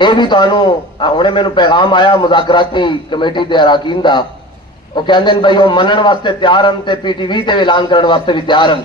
ਇਹ ਵੀ ਤੁਹਾਨੂੰ ਹੁਣੇ ਮੈਨੂੰ ਪੈਗਾਮ ਆਇਆ ਮੁਜ਼ਾਕਰਾਤੀ ਕਮੇਟੀ ਦੇ ਅਰਕਾਨ ਦਾ। ਉਹ ਕਹਿੰਦੇ ਨੇ ਬਈ ਉਹ ਮੰਨਣ ਵਾਸਤੇ ਤਿਆਰ ਹਨ ਤੇ ਪੀਟੀਵੀ ਤੇ ਐਲਾਨ ਕਰਨ ਵਾਸਤੇ ਵੀ ਤਿਆਰ ਹਨ।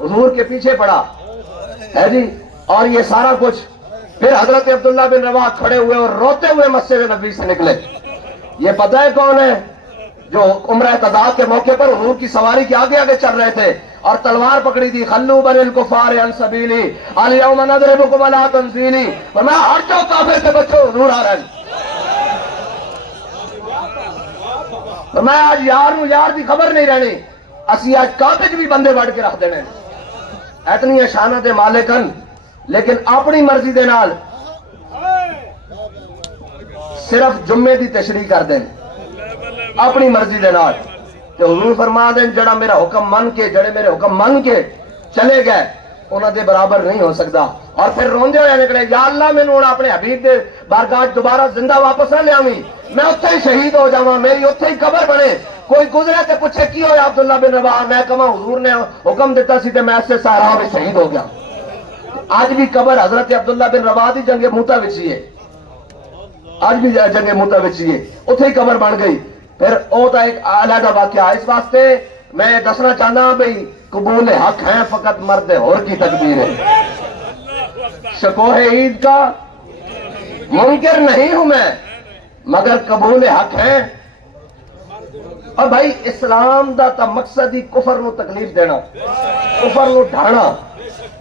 حضور کے پیچھے پڑا ہے جی. اور یہ سارا کچھ پھر حضرت عبداللہ بن رواح کھڑے ہوئے اور روتے ہوئے مسجد نبوی سے نکلے. یہ پتہ ہے کون ہے؟ جو عمرہ قضاء کے موقع پر حضور کی سواری کے آگے آگے چل رہے تھے اور تلوار پکڑی تھی. خلو بن الکفار عن سبیلی الیوم نضربکم علی تنزیلی. فرمایا ہٹ جاؤ کافر کے بچوں، حضور آ رہے ہیں. فرمایا آج یار نو یار دی خبر نہیں رہنی، اسی آج کعبے بھی بندے وڑ کے رکھ دینے. اتنی شانت مالکن لیکن اپنی مرضی دے نال صرف جمعے دی تشریح کر دیں اپنی مرضی دے نال. کہ حضور فرما دیں جڑا میرا حکم من کے جڑے میرے حکم من کے چلے گئے انہاں دے برابر نہیں ہو سکتا. اور پھر روندے ہوئے نکلے یا اللہ میں نے اپنے حبیب دے بارگاہ دوبارہ زندہ واپس نہ لیا، میں اتھے ہی شہید ہو جاواں، میری اتھے ہی قبر بنے. کوئی گزرے تے پوچھے کی ہویا عبداللہ بن رواح، میں کہاں حضور نے حکم دیتا سی تے میں ایسے صحرا میں شہید ہو گیا. آج بھی قبر حضرت عبداللہ بن رواح دی جنگ موتا وچی ہے، آج بھی جنگ موتا وچی ہے، اتھے ہی قبر بن گئی. پھر او تا ایک علیحدہ واقعہ. اس واسطے میں دسنا چاہنا بھئی قبول حق ہیں فقط مرد ہور کی تقدیر ہے. شکوہ عید کا منکر نہیں ہوں میں مگر قبول حق ہیں. اور بھائی اسلام دا تا مقصد ہی کفر نو تکلیف دینا، کفر نو ڈھانا.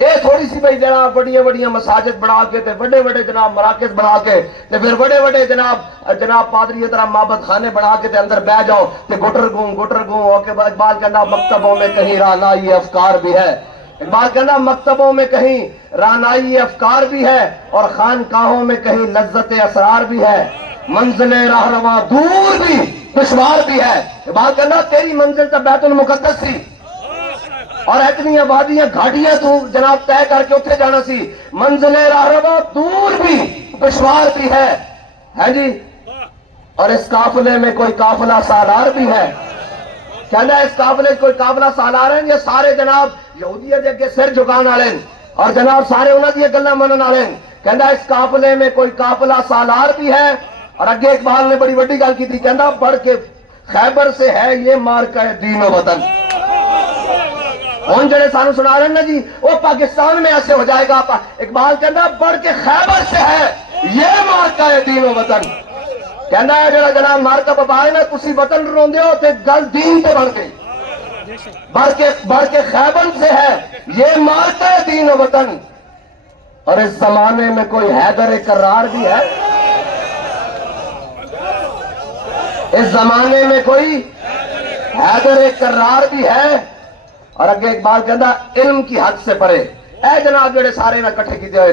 یہ تھوڑی سی بھائی جناب بڑیاں بڑیاں مساجد بنا کے تے بڑے بڑے جناب مراکز بنا کے تے پھر بڑے بڑے جناب پادری طرح معبد خانے بنا کے تے اندر بیٹھ جاؤ تے گٹر گوں اور کے بعد اقبال کہنا مکتبوں میں کہیں رانائی افکار بھی ہے. اقبال کہنا مکتبوں میں کہیں رانائی افکار بھی ہے اور خانقاہوں میں کہیں لذت اسرار بھی ہے. منزل راہنما دور بھی دشوار بھی ہے. اقبال کہنا تیری منزل تو بیت المقدس سی اور اتنی آبادیاں گھاٹیاں تو جناب طے کر کے اتنے جانا سی. منزل راہنما دور بھی دشوار بھی ہے جی. اور اس قافلے میں کوئی قافلہ سالار بھی ہے. کہنا اس قافلے کوئی قافلہ سالار ہیں، یہ سارے جناب یہودیت کے سر جھکان والے اور جناب سارے انہاں دی گلاں منن والے. کہنا اس قافلے میں کوئی قافلہ سالار بھی ہے. اور اگے اقبال نے بڑی بڑی گل کی تھی، کہنا بڑھ کے خیبر سے ہے یہ مارکہ دین و وطن. ہوں جڑے سانو سنا رہے ہیں نا جی وہ پاکستان میں ایسے ہو جائے گا. اقبال کہنا بڑھ کے خیبر سے ہے یہ مارکہ دین و وطن. کہنا ہے جڑا جناب مارکہ پپائے نا تسی وطن روندے ہو تے گل دین تے بن گئی. بڑھ کے خیبر سے ہے یہ مارکہ دین و وطن. اور اس زمانے میں کوئی حیدر کرار بھی ہے، اس زمانے میں کوئی حیدر کرار بھی ہے. اور اگے اقبال کہندا علم کی حد سے پرے. اے جناب جڑے سارے نہ کٹھے کیتے ہوئے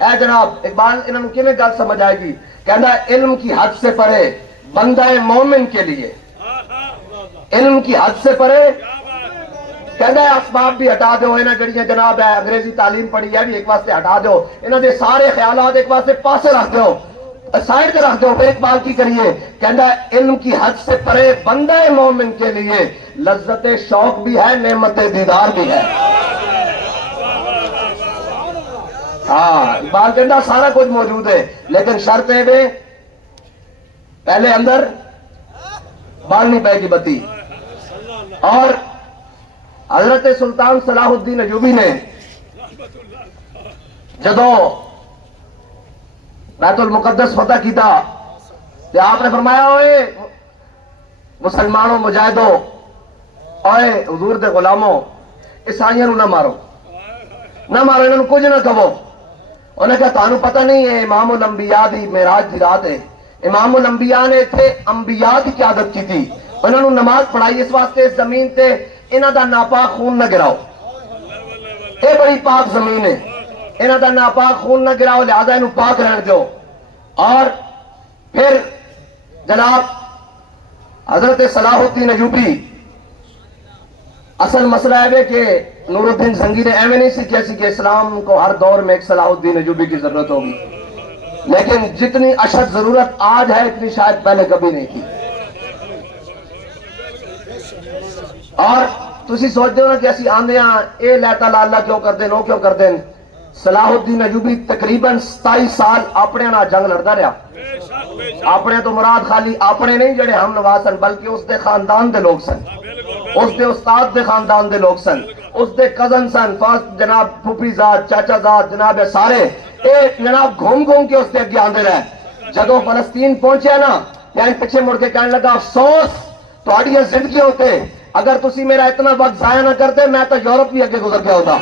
اے جناب اقبال انہوں کیویں گل سمجھ آئے گی. کہندا علم کی حد سے پرے بندہ مومن کے لیے، علم کی حد سے پرے. کہندا اسباب بھی ہٹا دو، انہاں جڑیاں جناب ہے انگریزی تعلیم پڑھی ہے بھی ایک واسطے ہٹا دو، انہاں دے سارے خیالات ایک واسطے پاسے رکھ دو، سائڈ پہ رکھ دو. پھر اقبال کی کریے کہندا علم کی حد سے پرے بندہ مومن کے لیے لذت شوق بھی ہے نعمت دیدار بھی ہے. ہاں اقبال کہندا سارا کچھ موجود ہے لیکن شرط ہے بے پہلے اندر بالنی پائے گی بتی. اور حضرت سلطان صلاح الدین ایوبی نے جدوں بیت المقدس فتح کیتا کہ آپ نے فرمایا اوئے مسلمانوں مجاہدوں اوئے حضور دے غلاموں عیسائیوں نہ مارو انہوں نے کچھ نہ کہو. انہوں نے کہا تانوں پتہ نہیں ہے امام الانبیاء دی معراج دی رات ہے، امام الانبیاء نے اتنے انبیاء کی قیادت کی تھی، انہوں نے نماز پڑھائی. اس واسطے اس زمین تے انہاں دا ناپاک خون نہ گراؤ، اے بڑی پاک زمین ہے، انہاں دا ناپاک خون نہ گراؤ لہذا انہوں پاک رہن دو. اور پھر جناب حضرت صلاح الدین ایوبی اصل مسئلہ ہے کہ نور الدین زنگی نے ایویں نہیں سیکھا سی کہ اسلام کو ہر دور میں ایک صلاح الدین ایوبی کی ضرورت ہوگی، لیکن جتنی اشد ضرورت آج ہے اتنی شاید پہلے کبھی نہیں تھی. اور تسی سوچتے ہو نا کہ اسی آندے ہاں اے لیتا اللہ کیوں کر دیں وہ کیوں کر دیں. صلاح الدین ایوبی تقریباً 27 سال اپنے نہ جنگ لڑتا رہا. اپنے تو مراد خالی اپنے نہیں جڑے ہم نواز سن بلکہ اس دے خاندان دے لوگ سن, اس دے استاد دے خاندان دے لوگ سن, اس دے کزن سن, فرسٹ جناب پھوپھی زاد, چاچا زاد, جناب سارے ایک جناب گھوم گھوم کے اس دے اگے آندے رہے. جدو فلسطین پہنچے نا یعنی پیچھے مڑ کے کہنے لگا افسوس تہاڈیاں زندگیاں ہوتے اگر تسی میرا اتنا وقت ضائع نہ کرتے میں تو یورپ بھی اگے گزر گیا ہوتا.